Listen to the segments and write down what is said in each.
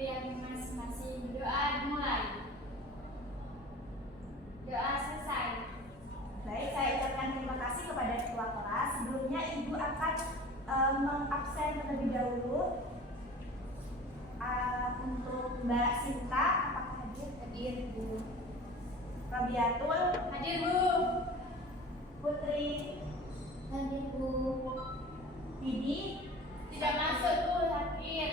yang masing-masing. Doa dimulai. Doa selesai. Baik, saya ucapkan terima kasih kepada ketua kelas. Sebelumnya Ibu akan mengabsen terlebih dahulu untuk Mbak Sinta. Apakah hadir? Hadir, Bu. Rabiatul. Hadir, Bu. Putri. Hadir, Bu. Didi. Tidak masuk, Bu. Hadir.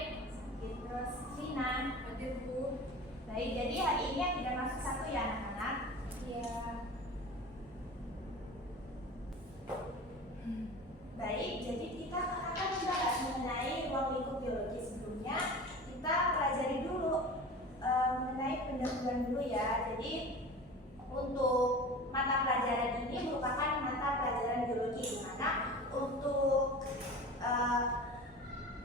Terus Rina. Hadir, Bu. Baik, jadi hari ini yang tidak masuk satu ya anak-anak? Iya. Baik, jadi kita akan membahas mengenai ruang lingkup biologi. Sebelumnya kita pelajari dulu mengenai pendahuluan dulu ya. Jadi untuk mata pelajaran ini merupakan mata pelajaran biologi, di mana untuk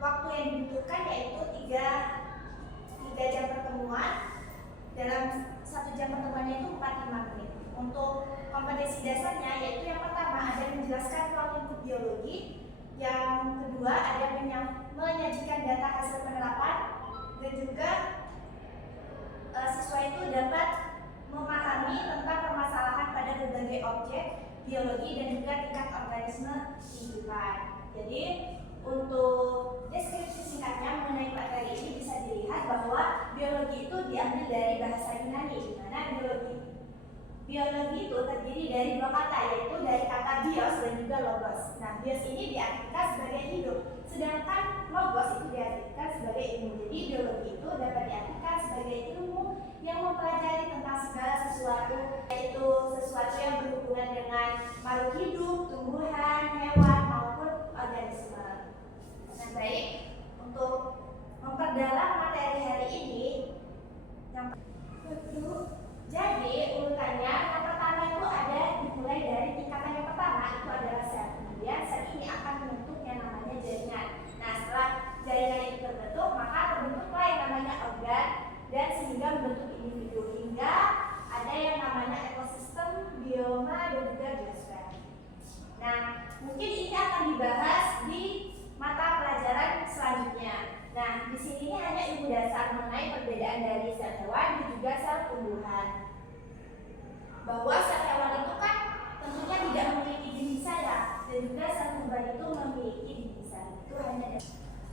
waktu yang dibutuhkan yaitu 3 jam pertemuan. Dalam 1 jam pertemuannya itu 45 menit. Untuk kompetensi dasarnya yaitu yang pertama ada menjelaskan ruang lingkup biologi, yang kedua ada menyajikan data hasil penerapan, dan juga siswa itu dapat memahami tentang permasalahan pada berbagai objek biologi dan juga tingkat organisme kehidupan. Jadi untuk deskripsi singkatnya mengenai materi ini bisa dilihat bahwa biologi itu diambil dari bahasa Yunani, di mana biologi itu terdiri dari 2 kata, yaitu dari kata bios dan juga logos. Nah, bios ini diartikan sebagai hidup, sedangkan logos itu diartikan sebagai ilmu. Jadi biologi itu dapat diartikan sebagai ilmu yang mempelajari tentang segala sesuatu, yaitu sesuatu yang berhubungan dengan makhluk hidup, tumbuhan, hewan maupun organisme. Nah, baik, untuk memperdalam materi hari ini, jadi urutannya yang pertama itu ada dimulai dari tingkatan yang pertama itu adalah sel. Kemudian sel ini akan membentuk yang namanya jaringan. Nah, setelah jaringan itu terbentuk, maka terbentuklah yang namanya organ dan sehingga membentuk individu, hingga ada yang namanya ekosistem, bioma, dan juga biosfer. Nah, mungkin ini akan dibahas di mata pelajaran selanjutnya. Nah, di sini hanya ilmu dasar mengenai perbedaan dari sel hewan dan juga sel tumbuhan. Bahwa sel hewan itu kan tentunya tidak memiliki dinisa ya, dan juga sel tumbuhan itu memiliki dinisa. Itu hanya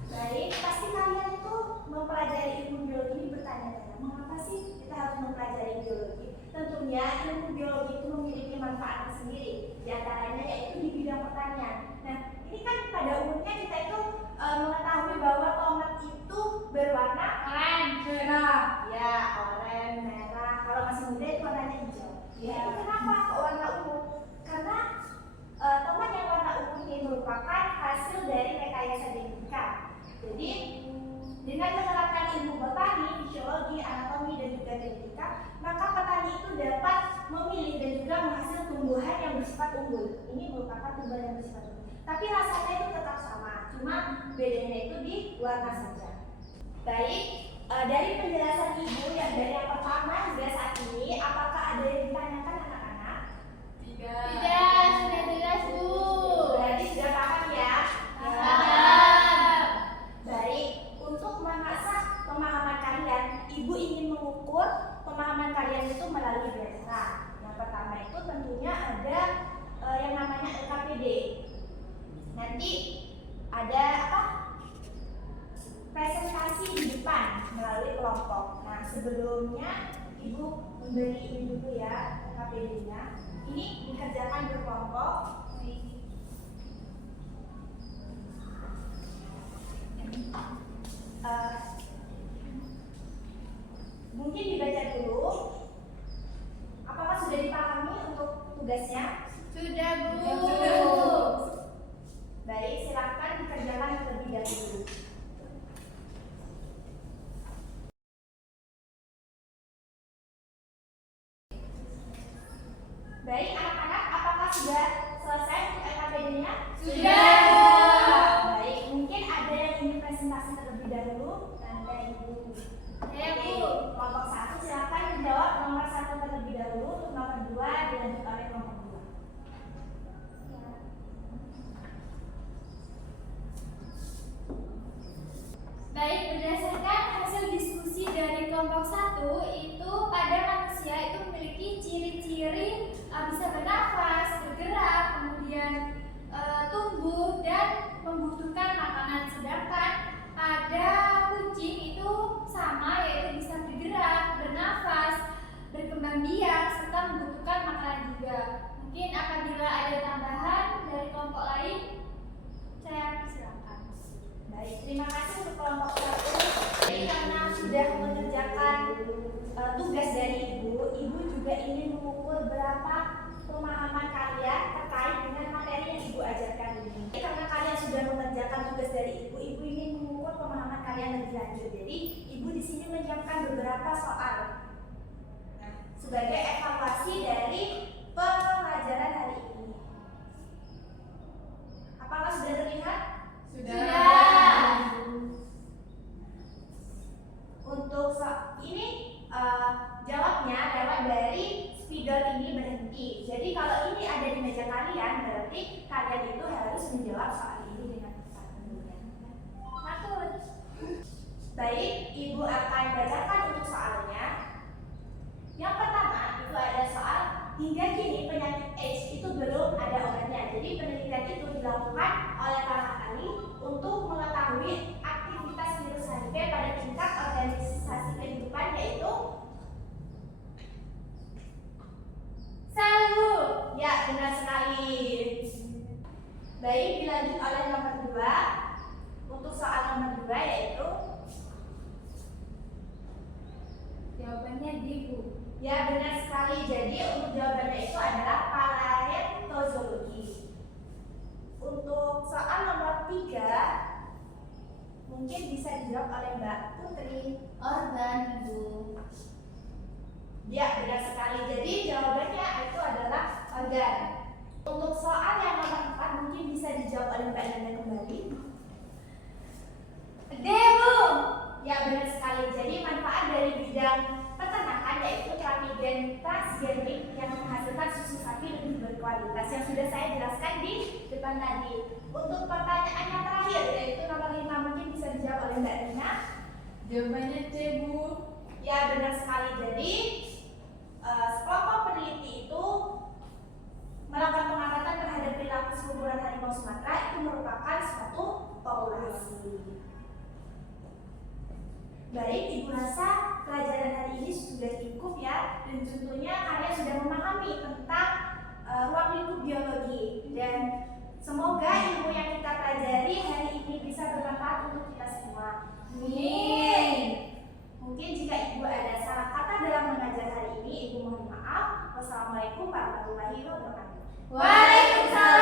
baik, pasti kalian itu mempelajari ilmu biologi ini bertanya-tanya, mengapa sih kita harus mempelajari biologi? Tentunya ilmu biologi itu memiliki manfaat sendiri, di antaranya yaitu di bidang pertanian. Nah, ini kan pada umumnya kita itu mengetahui bahwa tomat itu berwarna Oranye, merah, ya, oranye, merah. Kalau masih muda itu warnanya hijau. Ya, kenapa kok warna ungu? Karena tomat yang warna ungu ini merupakan hasil dari rekayasa genetika. Jadi dengan menerapkan ilmu botani, fisiologi, anatomi, dan juga genetika, maka petani itu dapat memilih dan juga menghasilkan tumbuhan yang bersifat unggul. Ini merupakan tumbuhan yang bersifat unggul. Tapi rasanya itu tetap sama, cuma bedanya itu di warna saja. Baik, dari penjelasan Ibu yang dari yang pertama hingga saat ini, apakah ada yang ditanyakan anak-anak? Tidak, sudah jelas, Bu. Berarti sudah paham ya? Paham. Baik, untuk mengasah pemahaman kalian, Ibu ingin mengukur pemahaman kalian itu melalui BSA. Yang pertama itu tentunya ada yang namanya LKPD. Nanti ada apa? Presentasi di depan melalui kelompok. Nah, sebelumnya Ibu memberi ini dulu ya LKPD-nya. Ini dikerjakan berkelompok. Mungkin dibaca dulu. Apakah sudah dipahami untuk tugasnya? Sudah, Bu. Baik, silakan dikerjakan terlebih dahulu. Baik, anak-anak, apakah sudah selesai untuk LKPD-nya? Sudah. Baik, mungkin ada yang ingin presentasi terlebih dahulu. Nanti Ibu. Saya, Bu. Kelompok 1 silakan menjawab nomor 1 terlebih dahulu, untuk nomor 2 dilanjut oleh kelompok 2. Baik, berdasarkan hasil diskusi kelompok 1 itu pada manusia itu memiliki ciri-ciri bisa bernafas, bergerak, kemudian tumbuh dan membutuhkan makanan. Sedangkan pada kucing itu sama, yaitu bisa bergerak, bernafas, berkembang biak, serta membutuhkan makanan juga. Mungkin apabila ada tambahan dari kelompok lain, saya silakan. Baik, terima kasih untuk kelompok 1. Jadi karena sudah mengerjakan tugas dari ibu juga ingin mengukur berapa pemahaman kalian terkait dengan materi yang ibu ajarkan ini. Karena kalian sudah mengerjakan tugas dari ibu ingin mengukur pemahaman kalian lebih lanjut. Jadi ibu di sini menyiapkan beberapa soal sebagai evaluasi dari pembelajaran hari ini. Apakah sudah terlihat? Sudah. Untuk ini jawabnya lewat dari spidol ini berhenti. Jadi kalau ini ada di meja kalian, berarti kalian itu harus menjawab soal ini dengan tepat. Matur. Baik, ibu akan bacakan untuk soalnya. Yang pertama itu ada soal, hingga kini penyakit AIDS itu belum ada obatnya. Jadi penelitian itu dilakukan oleh para ahli untuk mengetahui aktivitas virus HIV pada tingkat organisasi kehidupan, yaitu sel. Ya, benar sekali. Baik, dilanjut oleh nomor 2. Untuk soal nomor 2 yaitu Jawabannya D, Bu. ya, benar sekali. Jadi untuk jawabannya itu adalah paleontologi. Untuk soal nomor 3 mungkin bisa dijawab oleh Mbak Putri. Organ, Bu. Ya, benar sekali. Jadi jawabannya itu adalah organ. Untuk soal yang nomor 4 mungkin bisa dijawab oleh Mbak Nanda kembali. D, Bu. Ya, benar sekali. Jadi manfaat dari bidang peternakan yaitu terapi gen transgenik yang menghasilkan susu sapi lebih berkualitas, yang sudah saya jelaskan di depan tadi. Untuk pertanyaan yang terakhir yaitu nomor 5 mungkin bisa dijawab oleh Mbak Nina. Jawabannya C, Bu. Ya, benar sekali. Jadi sekelompok peneliti itu melakukan pengamatan terhadap perilaku sekumpulan harimau Sumatera itu merupakan suatu populasi. Baik, ibu rasa pelajaran hari ini sudah cukup ya, dan tentunya kalian sudah memahami tentang ruang lingkup biologi, dan semoga ilmu yang kita pelajari hari ini bisa bermanfaat untuk kita semua. Amin. Mungkin jika ibu ada salah kata dalam mengajar hari ini, ibu mohon maaf. Wassalamualaikum warahmatullahi wabarakatuh. Waalaikumsalam.